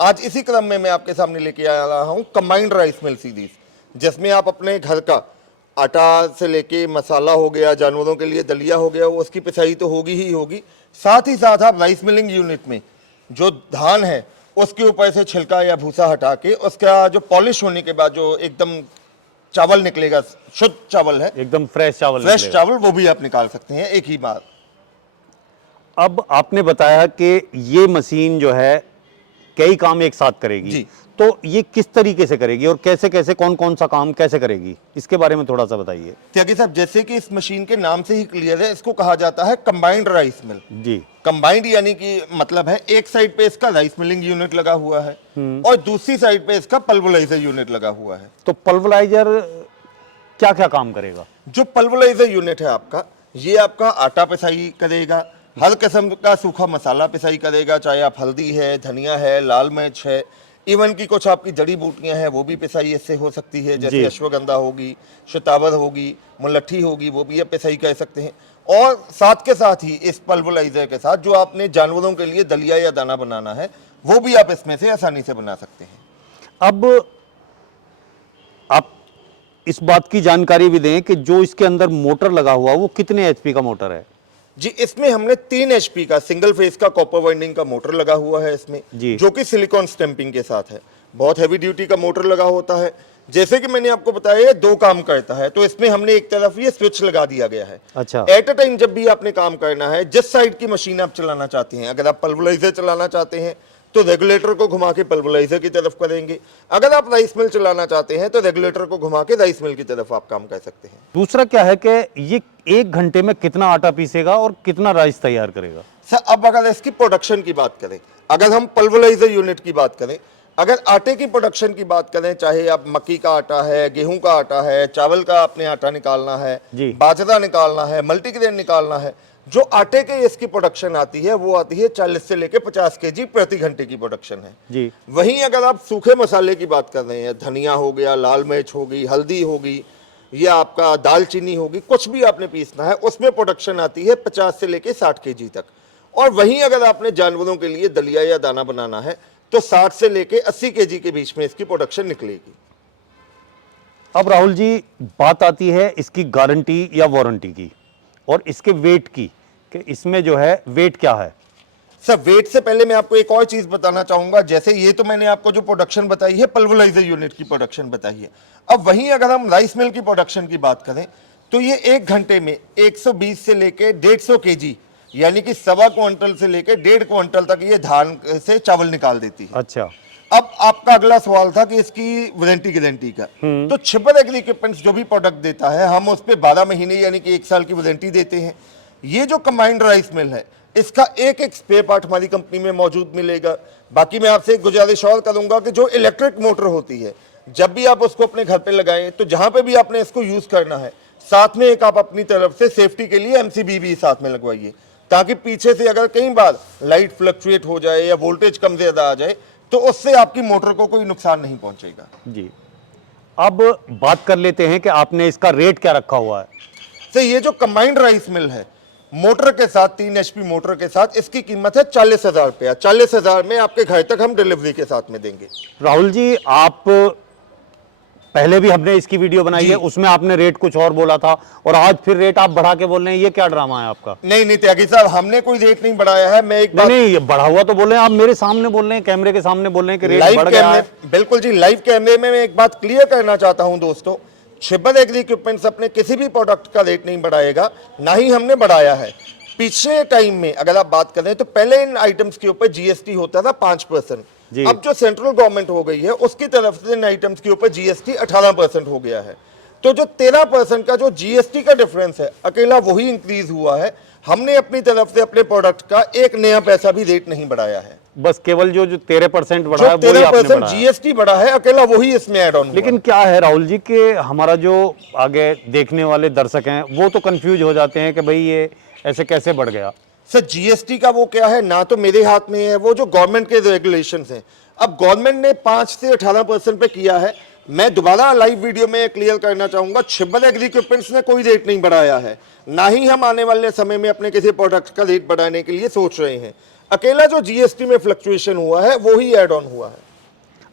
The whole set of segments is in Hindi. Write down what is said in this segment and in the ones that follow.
आज इसी क्रम में मैं आपके सामने लेके आ रहा हूँ कंबाइंड राइस मिल सीरीज, जिसमें आप अपने घर का आटा से लेके मसाला हो गया, जानवरों के लिए दलिया हो गया, वो उसकी पिसाई तो होगी ही होगी, साथ ही साथ आप राइस मिलिंग यूनिट में जो धान है उसके ऊपर से छिलका या भूसा हटा के उसका जो पॉलिश होने के बाद जो एकदम चावल निकलेगा, शुद्ध चावल है, एकदम फ्रेश चावल फ्रेश चावल, वो भी आप निकाल सकते हैं एक ही बार। अब आपने बताया कि ये मशीन जो है कई काम एक साथ करेगी जी। तो ये किस तरीके से करेगी और कैसे कैसे कौन कौन सा काम कैसे करेगी, इसके बारे में थोड़ा सा बताइए। त्यागी साहब, जैसे कि इस मशीन के नाम से ही क्लियर है, इसको कहा जाता है कंबाइंड राइस मिल। जी। कंबाइंड यानी कि मतलब है एक साइड पे इसका राइस मिलिंग यूनिट लगा हुआ है और दूसरी साइड पे इसका पल्वराइजर यूनिट लगा हुआ है। तो पल्वराइजर क्या क्या काम करेगा? जो पल्वराइजर यूनिट है आपका, ये आपका आटा पिसाई करेगा, हर किस्म का सूखा मसाला पिसाई करेगा, चाहे आप हल्दी है, धनिया है, लाल मिर्च है, इवन की कुछ आपकी जड़ी बूटियां हैं वो भी पिसाई इससे हो सकती है, जैसे अश्वगंधा होगी, शतावर होगी, मुलट्ठी होगी, वो भी आप पिसाई कर सकते हैं। और साथ के साथ ही इस पल्वराइजर के साथ जो आपने जानवरों के लिए दलिया या दाना बनाना है वो भी आप इसमें से आसानी से बना सकते हैं। अब आप इस बात की जानकारी भी दें कि जो इसके अंदर मोटर लगा हुआ वो कितने एचपी का मोटर है? जी, इसमें हमने 3 एचपी का सिंगल फेज का कॉपर वाइंडिंग का मोटर लगा हुआ है इसमें, जो कि सिलिकॉन स्टैंपिंग के साथ है। बहुत हैवी ड्यूटी का मोटर लगा होता है। जैसे कि मैंने आपको बताया ये 2 काम करता है, तो इसमें हमने एक तरफ ये स्विच लगा दिया गया है। अच्छा। एट अ टाइम जब भी आपने काम करना है, जिस साइड की मशीन आप चलाना चाहते हैं, अगर आप पल्वराइजर चलाना चाहते हैं तो रेगुलेटर को घुमा के पल्वराइजर की तरफ करेंगे, अगर आप राइस मिल चलाना चाहते हैं तो रेगुलेटर को घुमा के राइस मिल की तरफ आप काम कर सकते हैं। दूसरा क्या है कि ये 1 घंटे में कितना आटा पीसेगा और कितना राइस तैयार करेगा? सर, अब अगर इसकी प्रोडक्शन की बात करें, अगर हम पल्वराइजर यूनिट की बात करें, अगर आटे की प्रोडक्शन की बात करें, चाहे आप मक्की का आटा है, गेहूं का आटा है, चावल का आपने आटा निकालना है, बाजरा निकालना है, मल्टीग्रेन निकालना है, जो आटे के इसकी प्रोडक्शन आती है वो आती है 40 से लेके 50 केजी प्रति घंटे की प्रोडक्शन है जी। वहीं अगर आप सूखे मसाले की बात कर रहे हैं, धनिया हो गया, लाल मिर्च होगी, हल्दी होगी, या आपका दालचीनी होगी, कुछ भी आपने पीसना है, उसमें प्रोडक्शन आती है 50 से लेके 60 केजी तक। और वहीं अगर आपने जानवरों के लिए दलिया या दाना बनाना है तो 60 से लेके 80 केजी के बीच में इसकी प्रोडक्शन निकलेगी। अब राहुल जी, बात आती है इसकी गारंटी या वारंटी की और इसके वेट की, कि इसमें जो है वेट क्या है? सर, वेट से पहले मैं आपको एक और चीज बताना चाहूंगा। जैसे ये तो मैंने आपको जो प्रोडक्शन बताई है, पल्वराइजर यूनिट की प्रोडक्शन बताई है। अब वहीं अगर हम राइस मिल की प्रोडक्शन की बात करें तो ये 1 घंटे में 120 से लेके 150 केजी, यानी कि 1.25 क्विंटल से लेके 1.5 क्विंटल तक ये धान से चावल निकाल देती है। अच्छा। अब आपका अगला सवाल था कि इसकी वारंटी गारंटी का, तो छिब्बर एग्री इक्विपमेंट्स जो भी प्रोडक्ट देता है, हम उस पर 12 महीने यानी कि 1 साल की वारंटी देते हैं। ये जो कंबाइंड राइस मिल है, इसका एक एक स्पेयर पार्ट हमारी कंपनी में मौजूद मिलेगा। बाकी मैं आपसे एक गुजारिश और करूंगा कि जो इलेक्ट्रिक मोटर होती है, जब भी आप उसको अपने घर पे लगाएं तो जहां पे भी आपने इसको यूज करना है, साथ में एक आप अपनी तरफ से सेफ्टी के लिए एमसीबी भी साथ में लगवाइए, ताकि पीछे से अगर कई बार लाइट फ्लक्चुएट हो जाए या वोल्टेज कम ज्यादा आ जाए तो उससे आपकी मोटर को कोई नुकसान नहीं पहुंचेगा। जी। अब बात कर लेते हैं कि आपने इसका रेट क्या रखा हुआ है? तो ये जो कंबाइंड राइस मिल है, मोटर के साथ, 3 एचपी मोटर के साथ, इसकी कीमत है 40,000 रुपया। 40,000 में आपके घर तक हम डिलीवरी के साथ में देंगे। राहुल जी, आप पहले भी हमने इसकी वीडियो बनाई है, उसमें आपने रेट कुछ और बोला था और आज फिर रेट आप बढ़ा के बोल रहे हैं, ये क्या ड्रामा है आपका? नहीं त्यागी साहब, हमने कोई रेट नहीं बढ़ाया है। मैं एक बात नहीं, ये बढ़ा हुआ तो बोल रहे हैं, आप मेरे सामने बोल रहे हैं, कैमरे के सामने बोल रहे हैं कि रेट बढ़ गया है। बिल्कुल जी, लाइव कैमरे में मैं एक बात क्लियर करना चाहता हूं दोस्तों, छिब्बर एग्री इक्विपमेंट्स अपने किसी भी प्रोडक्ट का रेट नहीं बढ़ाएगा, ना ही हमने बढ़ाया है। पिछले टाइम में अगर आप बात करें तो पहले इन आइटम्स के ऊपर जीएसटी होता था 5%, अब जो सेंट्रल गवर्नमेंट हो गई है उसकी तरफ से इन आइटम्स के ऊपर जीएसटी 18% हो गया है। तो जो 13% का जो जीएसटी का डिफरेंस है, अकेला वही इंक्रीज हुआ है। हमने अपनी तरफ से अपने प्रोडक्ट का एक नया पैसा भी रेट नहीं बढ़ाया है, बस केवल जो 13% बढ़ा है, 13% जीएसटी बढ़ा है, अकेला वही इसमें ऐड ऑन। लेकिन क्या है राहुल जी कि हमारा जो आगे देखने वाले दर्शक हैं वो तो कंफ्यूज हो जाते हैं कि भाई ये ऐसे कैसे बढ़ गया। सर, जीएसटी का वो क्या है, ना तो मेरे हाथ में है, वो जो गवर्नमेंट के रेगुलेशंस हैं। अब गवर्नमेंट ने 5 से 18% पे किया है। मैं दोबारा लाइव वीडियो में क्लियर करना चाहूंगा, छिब्बर एग्री इक्विपमेंट्स ने कोई रेट नहीं बढ़ाया है, ना ही हम आने वाले समय में अपने किसी प्रोडक्ट का रेट बढ़ाने के लिए सोच रहे हैं। अकेला जो जीएसटी में फ्लक्चुएशन हुआ है वो ही एड ऑन हुआ है।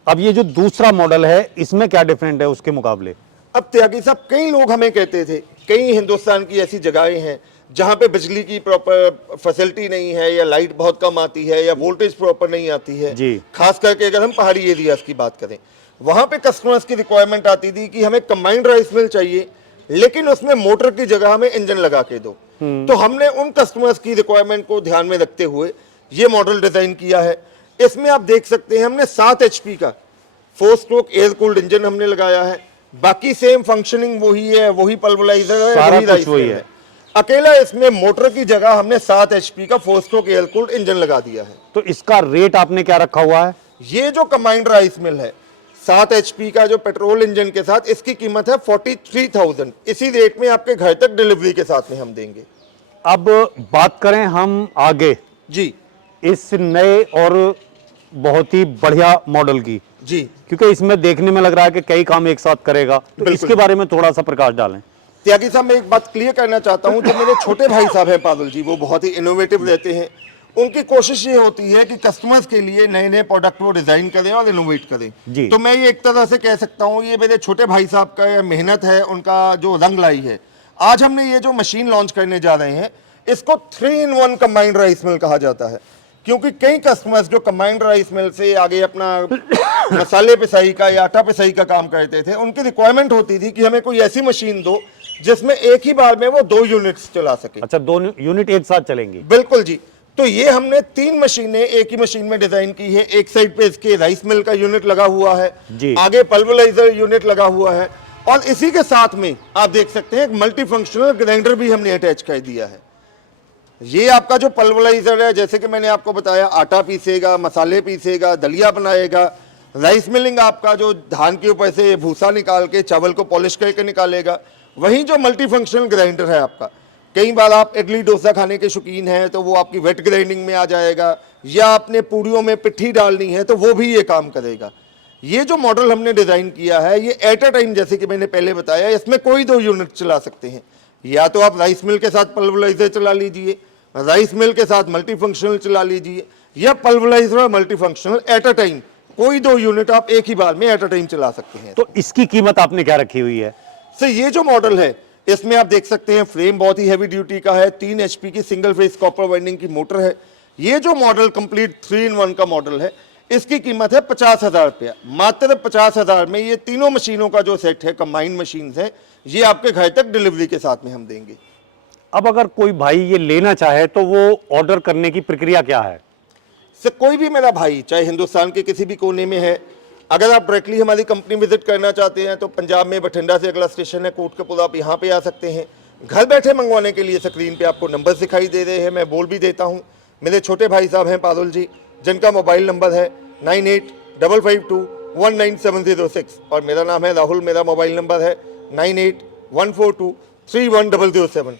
अब ये जो दूसरा मॉडल है इसमें क्या डिफरेंट है उसके मुकाबले? अब त्यागी साहब, कई लोग हमें कहते थे, कई हिंदुस्तान की ऐसी जगहें हैं जहां पे बिजली की प्रॉपर फैसिलिटी नहीं है, या लाइट बहुत कम आती है, या वोल्टेज प्रॉपर नहीं आती है जी। खास करके अगर हम पहाड़ी एरियाज की बात करें, वहां पे कस्टमर्स की रिक्वायरमेंट आती थी कि हमें कंबाइंड राइस मिल चाहिए लेकिन उसमें मोटर की जगह हमें इंजन लगा के दो। तो हमने उन कस्टमर्स की रिक्वायरमेंट को ध्यान में रखते हुए ये मॉडल डिजाइन किया है। इसमें आप देख सकते हैं हमने 7 HP का 4 स्ट्रोक एयर कूल्ड इंजन हमने लगाया है। बाकी सेम फंक्शनिंग वही है, वही पल्वराइजर है, सारा वही कुछ राइस वही मिल है। है। अकेला इसमें मोटर की जगह हमने 7 HP का 4 स्ट्रोक एयर कूल्ड इंजन लगा दिया है। तो इसका रेट आपने क्या रखा हुआ है? ये जो कंबाइंड राइस मिल है 7 HP का जो पेट्रोल इंजन के साथ, इसकी कीमत है 43,000। इसी रेट में आपके घर तक डिलीवरी के साथ में हम देंगे। अब बात करें हम आगे जी इस नए और बहुत ही बढ़िया मॉडल की, जी, क्योंकि इसमें देखने में लग रहा है कि कई काम एक साथ करेगा, तो बिल्कुल। इसके बारे में थोड़ा सा प्रकाश डालें। त्यागी साहब, मैं एक बात क्लियर करना चाहता हूं, जो मेरे छोटे भाई साहब हैं पारुल जी, वो बहुत ही इनोवेटिव रहते हैं। उनकी कोशिश ये होती है कि कस्टमर्स के लिए नए नए प्रोडक्ट वो डिजाइन करें और इनोवेट जी। करें। तो मैं ये एक तरह से कह सकता हूँ ये मेरे छोटे भाई साहब का मेहनत है, उनका जो रंग लाई है। आज हमने ये जो मशीन लॉन्च करने जा रहे हैं इसको 3-in-1 कंबाइंड राइस मिल कहा जाता है, क्योंकि कई कस्टमर्स जो कंबाइंड राइस मिल से आगे अपना मसाले पिसाई का या आटा पिसाई का काम करते थे, उनकी रिक्वायरमेंट होती थी कि हमें कोई ऐसी मशीन दो जिसमें एक ही बार में वो 2 यूनिट्स चला सके। अच्छा, 2 यूनिट एक साथ चलेंगी? बिल्कुल जी। तो ये हमने 3 मशीनें एक ही मशीन में डिजाइन की है। एक साइड पे इसके राइस मिल का यूनिट लगा हुआ है जी। आगे पल्वराइजर यूनिट लगा हुआ है, और इसी के साथ में आप देख सकते हैं एक मल्टी फंक्शनल ग्राइंडर भी हमने अटैच कर दिया है। ये आपका जो पल्वराइजर है, जैसे कि मैंने आपको बताया, आटा पीसेगा, मसाले पीसेगा, दलिया बनाएगा। राइस मिलिंग आपका जो धान के ऊपर से भूसा निकाल के चावल को पॉलिश करके निकालेगा। वहीं जो मल्टी फंक्शनल ग्राइंडर है आपका, कई बार आप इडली डोसा खाने के शौकीन हैं तो वो आपकी वेट ग्राइंडिंग में आ जाएगा, या आपने पूड़ियों में पिट्ठी डालनी है तो वो भी ये काम करेगा। ये जो मॉडल हमने डिजाइन किया है ये एट अ टाइम, जैसे कि मैंने पहले बताया, इसमें कोई 2 यूनिट चला सकते हैं। या तो आप राइस मिल के साथ पल्वराइजर चला लीजिए, राइस मिल के साथ मल्टी फंक्शनल चला लीजिए, या पल्वराइजर और multi functional at a time, कोई 2 यूनिट आप एक ही बार में एट अ टाइम चला सकते हैं। तो इसकी कीमत आपने क्या रखी हुई है? सर, ये जो मॉडल है इसमें आप देख सकते हैं फ्रेम बहुत ही हैवी ड्यूटी का है, 3 HP की सिंगल फेस कॉपर वाइंडिंग की मोटर है। ये जो मॉडल कंप्लीट 3-in-1 का मॉडल है, इसकी कीमत है 50,000 रुपया। मात्र 50,000 में ये तीनों मशीनों का जो सेट है, कंबाइंड मशीन है, ये आपके घर तक डिलीवरी के साथ में हम देंगे। अब अगर कोई भाई ये लेना चाहे तो वो ऑर्डर करने की प्रक्रिया क्या है? सर, कोई भी मेरा भाई चाहे हिंदुस्तान के किसी भी कोने में है, अगर आप डायरेक्टली हमारी कंपनी विजिट करना चाहते हैं तो पंजाब में बठिंडा से अगला स्टेशन है कोटकपुर, आप यहाँ पे आ सकते हैं। घर बैठे मंगवाने के लिए स्क्रीन पे आपको नंबर दिखाई दे रहे हैं, मैं बोल भी देता हूँ। मेरे छोटे भाई साहब हैं पारुल जी, जिनका मोबाइल नंबर है 9855219706, और मेरा नाम है राहुल। मेरा मोबाइल नंबर है 9814231007।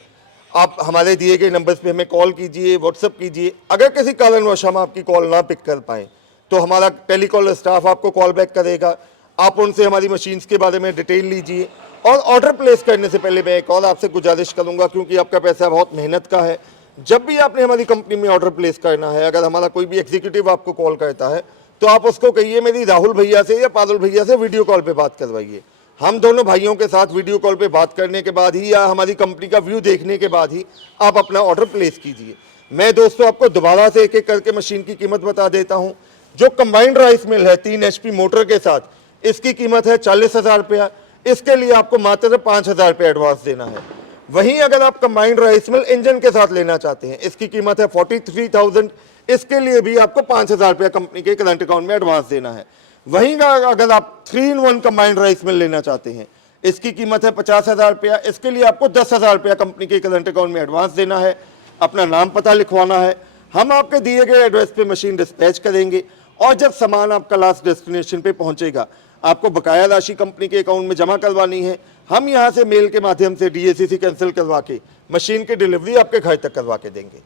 आप हमारे दिए गए नंबर्स पे हमें कॉल कीजिए, व्हाट्सअप कीजिए। अगर किसी कारणवश हम आपकी कॉल ना पिक कर पाएँ तो हमारा टेलीकॉलर स्टाफ आपको कॉल बैक करेगा। आप उनसे हमारी मशीन्स के बारे में डिटेल लीजिए, और ऑर्डर प्लेस करने से पहले मैं एक और आपसे गुजारिश करूंगा, क्योंकि आपका पैसा बहुत मेहनत का है। जब भी आपने हमारी कंपनी में ऑर्डर प्लेस करना है, अगर हमारा कोई भी एग्जीक्यूटिव आपको कॉल करता है तो आप उसको कहिए मेरी राहुल भैया से या पारुल भैया से वीडियो कॉल पे बात करवाइए। हम दोनों भाइयों के साथ वीडियो कॉल पे बात करने के बाद ही, या हमारी कंपनी का व्यू देखने के बाद ही आप अपना ऑर्डर प्लेस कीजिए। मैं दोस्तों आपको दोबारा से एक एक करके मशीन की कीमत बता देता हूँ। जो कंबाइंड राइस मिल है 3 HP मोटर के साथ, इसकी कीमत है 40,000 रुपया। इसके लिए आपको मात्र 5,000 रुपया एडवांस देना है। वहीं अगर आप कंबाइंड राइस मिल इंजन के साथ लेना चाहते हैं, इसकी कीमत है 43,000। इसके लिए भी आपको 5,000 रुपया कंपनी के करंट अकाउंट में एडवांस देना है। वहीं अगर आप 3-in-1 कंबाइंड राइस मिल लेना चाहते हैं, इसकी कीमत है 50,000 रुपया। इसके लिए आपको 10,000 रुपया कंपनी के करंट अकाउंट में एडवांस देना है, अपना नाम पता लिखवाना है। हम आपके दिए गए एड्रेस पे मशीन डिस्पैच करेंगे, और जब सामान आपका लास्ट डेस्टिनेशन पे पहुंचेगा, आपको बकाया राशि कंपनी के अकाउंट में जमा करवानी है। हम यहां से मेल के माध्यम से DACC कैंसिल करवा के मशीन की डिलीवरी आपके घर तक करवा के देंगे।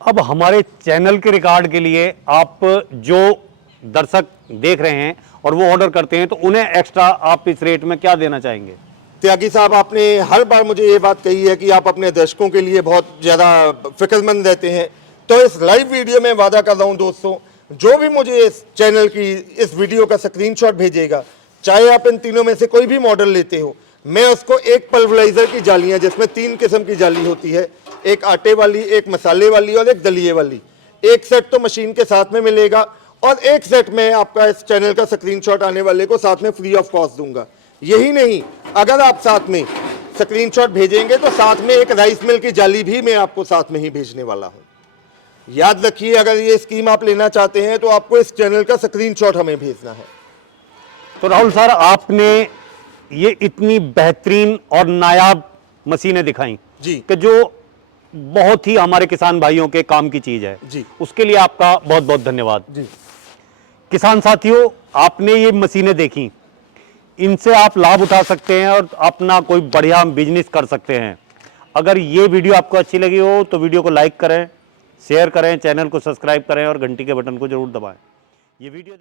अब हमारे चैनल के रिकॉर्ड के लिए आप जो दर्शक देख रहे हैं और वो ऑर्डर करते हैं, तो उन्हें एक्स्ट्रा आप इस रेट में क्या देना चाहेंगे? त्यागी साहब, आपने हर बार मुझे ये बात कही है कि आप अपने दर्शकों के लिए बहुत ज़्यादा फिक्रमंद रहते हैं। तो इस लाइव वीडियो में वादा कर रहा हूं दोस्तों, जो भी मुझे इस चैनल की इस वीडियो का स्क्रीनशॉट भेजेगा, चाहे आप इन तीनों में से कोई भी मॉडल लेते हो, मैं उसको एक पल्वराइजर की जालियां, जिसमें 3 किस्म की जाली होती है, एक आटे वाली, एक मसाले वाली और एक दलिए वाली, एक सेट तो मशीन के साथ में मिलेगा और एक सेट में आपका इस चैनल का स्क्रीनशॉट आने वाले को साथ में फ्री ऑफ कॉस्ट दूंगा। यही नहीं, अगर आप साथ में स्क्रीनशॉट भेजेंगे तो साथ में एक राइस मिल की जाली भी मैं आपको साथ में ही भेजने वाला हूं। याद रखिए, अगर ये स्कीम आप लेना चाहते हैं तो आपको इस चैनल का स्क्रीनशॉट हमें भेजना है। तो राहुल सर, आपने ये इतनी बेहतरीन और नायाब मशीनें दिखाई जी। कि जो बहुत ही हमारे किसान भाइयों के काम की चीज है जी। उसके लिए आपका बहुत बहुत धन्यवाद। जी। किसान साथियों, आपने ये मशीनें देखी, इनसे आप लाभ उठा सकते हैं और अपना कोई बढ़िया बिजनेस कर सकते हैं। अगर ये वीडियो आपको अच्छी लगी हो तो वीडियो को लाइक करें, शेयर करें, चैनल को सब्सक्राइब करें और घंटी के बटन को जरूर दबाएं। ये वीडियो